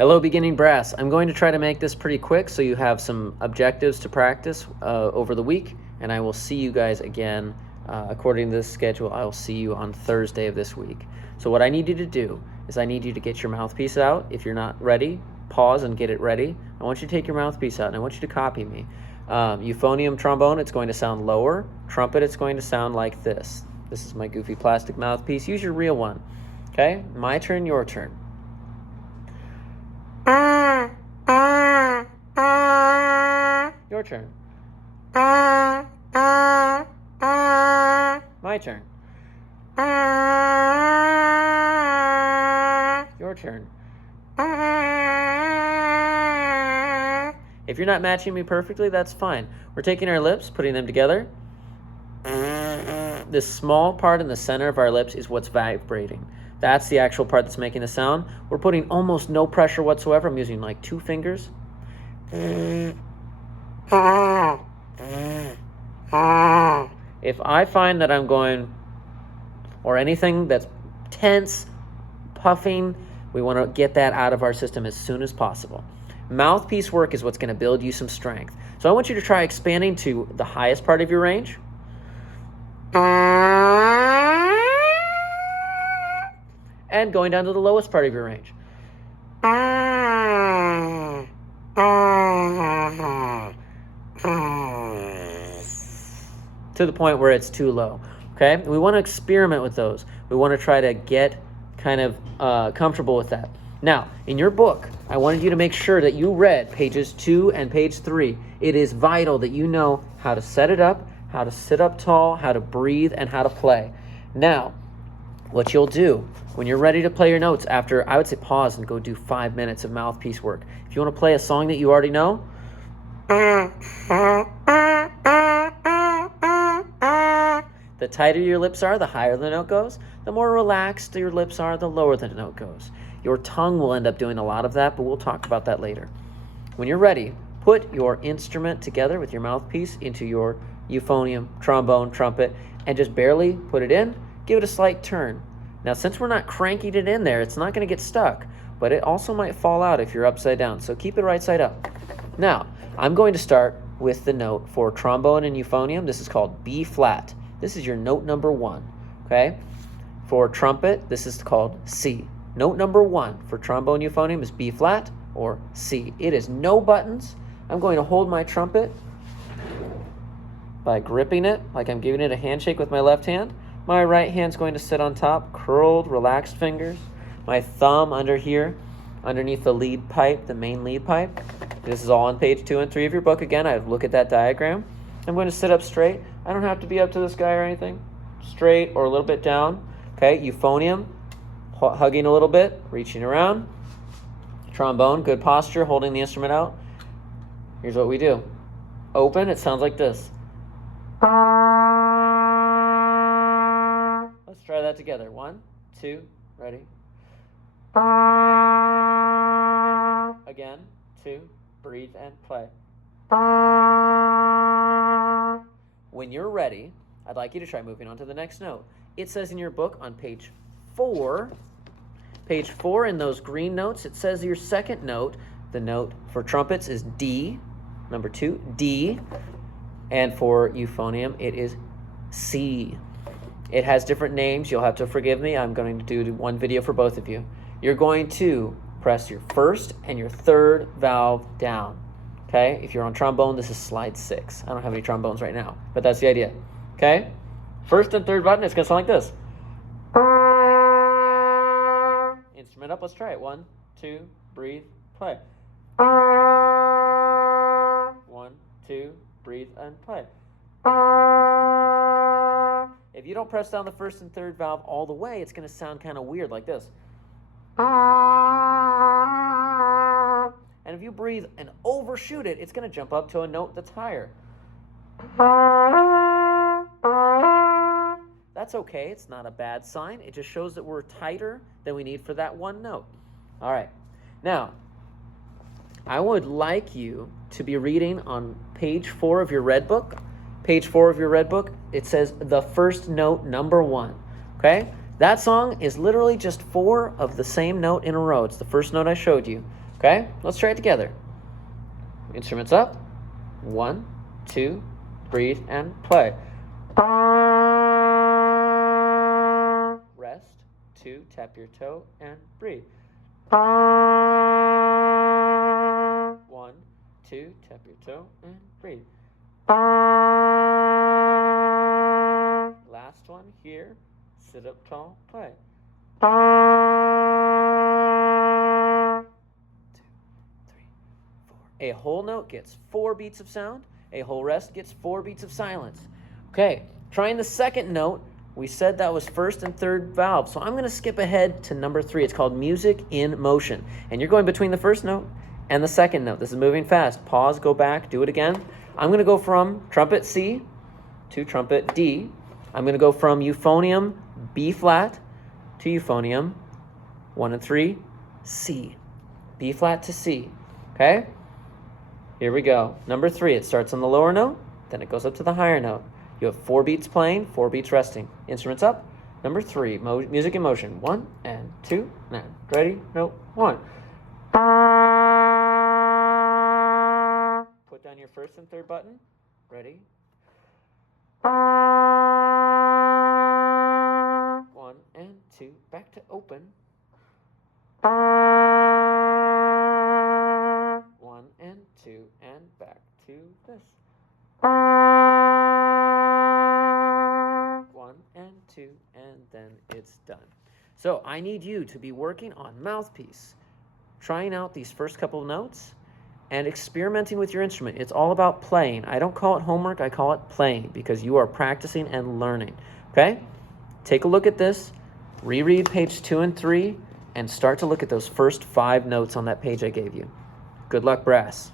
Hello, beginning brass. I'm going to try to make this pretty quick so you have some objectives to practice over the week, and I will see you guys again. According to this schedule, I will see you on Thursday of this week. So what I need you to do is I need you to get your mouthpiece out. If you're not ready, pause and get it ready. I want you to take your mouthpiece out, and I want you to copy me. Euphonium trombone, it's going to sound lower. Trumpet, it's going to sound like this. This is my goofy plastic mouthpiece. Use your real one. Okay? My turn, your turn. Your turn. My turn. Your turn. If you're not matching me perfectly, that's fine. We're taking our lips, putting them together. This small part in the center of our lips is what's vibrating. That's the actual part that's making the sound. We're putting almost no pressure whatsoever. I'm using like 2 fingers. If I find that I'm going, or anything that's tense, puffing, we want to get that out of our system as soon as possible. Mouthpiece work is what's going to build you some strength. So I want you to try expanding to the highest part of your range. And going down to the lowest part of your range. To the point where it's too low. Okay? We want to experiment with those. We want to try to get kind of comfortable with that. Now, in your book, I wanted you to make sure that you read pages 2 and page 3. It is vital that you know how to set it up, how to sit up tall, how to breathe, and how to play. Now, what you'll do when you're ready to play your notes after, I would say pause and go do 5 minutes of mouthpiece work. If you want to play a song that you already know, the tighter your lips are, the higher the note goes. The more relaxed your lips are, the lower the note goes. Your tongue will end up doing a lot of that, but we'll talk about that later. When you're ready, put your instrument together with your mouthpiece into your euphonium, trombone, trumpet, and just barely put it in. Give it a slight turn. Now, since we're not cranking it in there, it's not going to get stuck, but it also might fall out if you're upside down, so keep it right side up. Now, I'm going to start with the note for trombone and euphonium. This is called B flat. This is your note number 1, okay? For trumpet, this is called C. Note number 1 for trombone euphonium is B flat or C. It is no buttons. I'm going to hold my trumpet by gripping it like I'm giving it a handshake with my left hand. My right hand's going to sit on top, curled, relaxed fingers. My thumb under here, underneath the lead pipe, the main lead pipe. This is all on page 2 and 3 of your book. Again, I look at that diagram. I'm going to sit up straight. I don't have to be up to this guy or anything. Straight or a little bit down. Okay, euphonium, hugging a little bit, reaching around. Trombone, good posture, holding the instrument out. Here's what we do. Open, it sounds like this. Let's try that together. 1, 2, ready. Again, 2, breathe and play. When you're ready, I'd like you to try moving on to the next note. It says in your book on page 4 in those green notes, it says your second note, the note for trumpets is D, number 2, D, and for euphonium, it is C. It has different names. You'll have to forgive me. I'm going to do one video for both of you. You're going to press your first and your third valve down. Okay? If you're on trombone, this is slide 6. I don't have any trombones right now, but that's the idea. Okay? First and third button, it's going to sound like this. Instrument up. Let's try it. 1, 2, breathe, play. 1, 2, breathe, and play. If you don't press down the first and third valve all the way, it's going to sound kind of weird like this. And if you breathe and overshoot it, it's going to jump up to a note that's higher. That's okay. It's not a bad sign. It just shows that we're tighter than we need for that one note. All right. Now, I would like you to be reading on page 4 of your red book. Page 4 of your red book, it says the first note, number 1. Okay? That song is literally just 4 of the same note in a row. It's the first note I showed you. Okay, let's try it together. Instruments up. 1, 2, breathe, and play. Rest. 2, tap your toe, and breathe. 1, 2, tap your toe, and breathe. Last one here. Sit up tall, play. 2, 3, 4. A whole note gets 4 beats of sound. A whole rest gets 4 beats of silence. Okay, trying the second note. We said that was first and third valve, so I'm going to skip ahead to number 3. It's called music in motion, and you're going between the first note and the second note. This is moving fast. Pause, go back, do it again. I'm going to go from trumpet C to trumpet D. I'm going to go from euphonium B flat to euphonium 1 and 3 C. B flat to C. Okay? Here we go. Number 3, it starts on the lower note, then it goes up to the higher note. You have 4 beats playing, 4 beats resting. Instruments up. Number 3, music in motion. 1 and 2 and ready, note 1. Put down your first and third button. Ready? 1 and 2. Back to open. 1 and 2 and back to this. 1 and 2 and then it's done. So I need you to be working on mouthpiece, trying out these first couple of notes, and experimenting with your instrument. It's all about playing. I don't call it homework, I call it playing, because you are practicing and learning. Okay? Take a look at this, reread page 2 and 3, and start to look at those first 5 notes on that page I gave you. Good luck, brass.